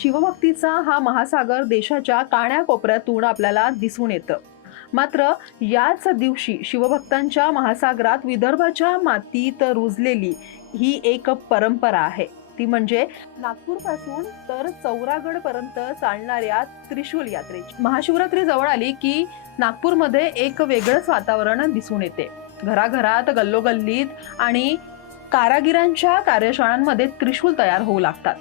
शिवभक्तीचा हा महासागर देशाच्या कानाकोपऱ्यातून आपल्याला दिसून येतं. मात्र याच दिवशी शिवभक्तांच्या महासागरात विदर्भाच्या मातीत रुजलेली ही एक परंपरा आहे. ती म्हणजे नागपूर पासून तर चौरागड पर्यंत चालणाऱ्या त्रिशूल यात्रेची. महाशिवरात्री जवळ आली की नागपूरमध्ये एक वेगळंच वातावरण दिसून येते. घराघरात, गल्लोगल्लीत आणि कारागिरांच्या कार्यशाळांमध्ये त्रिशूल तयार होऊ लागतात.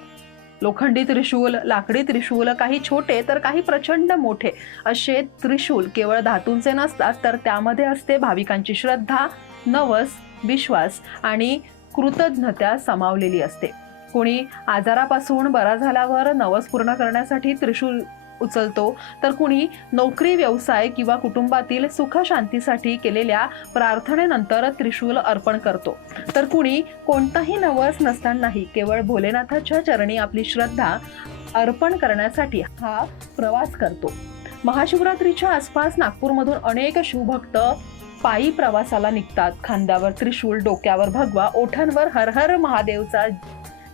लोखंडी त्रिशूल, लाकडी त्रिशूल, काही छोटे तर काही प्रचंड मोठे असे त्रिशूल केवळ धातूंचे नसतात, तर त्यामध्ये असते भाविकांची श्रद्धा, नवस, विश्वास आणि कृतज्ञता समावलेली असते. कोणी आजारापासून बरा झाल्यावर नवस पूर्ण करण्यासाठी त्रिशूल उचलतो, तर कुणी नोकरी, व्यवसाय किंवा कुटुंबातील सुख शांतीसाठी केलेल्या प्रार्थनेनंतर त्रिशूल अर्पण करतो, तर कुणी कोणताही नवस नसतानाही केवळ भोलेनाथाच्या चरणी आपली श्रद्धा अर्पण करण्यासाठी हा प्रवास करतो. महाशिवरात्रीच्या आसपास नागपूरमधून अनेक शिवभक्त पायी प्रवासाला निघतात. खांद्यावर त्रिशूल, डोक्यावर भगवा, ओठांवर हर हर महादेवचा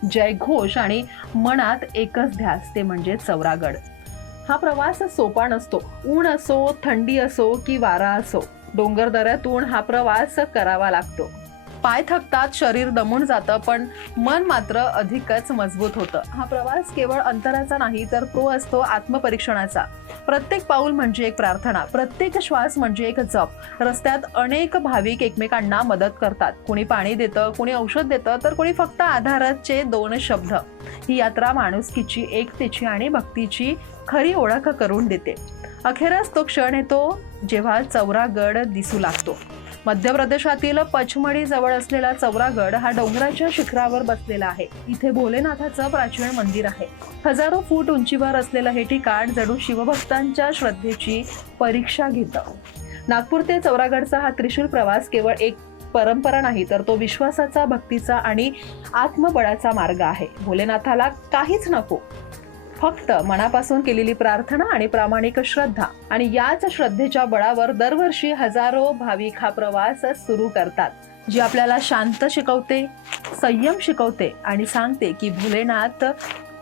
जयघोष आणि मनात एकच ध्यास, ते म्हणजे चौरागड. हा प्रवास सोपा नसतो. ऊन असो, थंडी असो की वारा असो, डोंगर दऱ्यातून हा प्रवास करावा लागतो. पाय थकतात, शरीर दमून जातं, पण मन मात्र अधिकच मजबूत होतं. हा प्रवास केवळ अंतराचा नाही, तर तो असतो आत्मपरीक्षणाचा. प्रत्येक पाऊल म्हणजे एक प्रार्थना, प्रत्येक श्वास म्हणजे एक जप. रस्त्यात अनेक भाविक एकमेकांना मदत करतात. कोणी पाणी देतं, कोणी औषध देतं, तर कोणी फक्त आधाराचे 2 शब्द. ही यात्रा माणुसकीची, एकतेची आणि भक्तीची खरी ओळख करून देते. अखेरच तो क्षण येतो जेव्हा चौरागड दिसू लागतो. मध्य प्रदेशातील पचमढी जवळ असलेला चौरागड हा डोंगराच्या शिखरावर बसलेला आहे. इथे भोलेनाथाचं प्राचीन मंदिर आहे. हजारो फूट उंचीवर असलेलं हे ठिकाण जणू शिवभक्तांच्या श्रद्धेची परीक्षा घेतं. नागपूर ते चौरागडचा हा त्रिशूल प्रवास केवळ एक परंपरा नाही, तर तो विश्वासाचा, भक्तीचा आणि आत्मबळाचा मार्ग आहे. भोलेनाथाला काहीच नको, फक्त मनापासून केलेली प्रार्थना आणि प्रामाणिक श्रद्धा. आणि याच श्रद्धेच्या बळावर दरवर्षी हजारो भाविक हा प्रवास सुरू करतात, जी आपल्याला शांत शिकवते, संयम शिकवते आणि सांगते की भोलेनाथ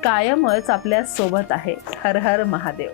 कायमच आपल्या सोबत आहे. हर हर महादेव.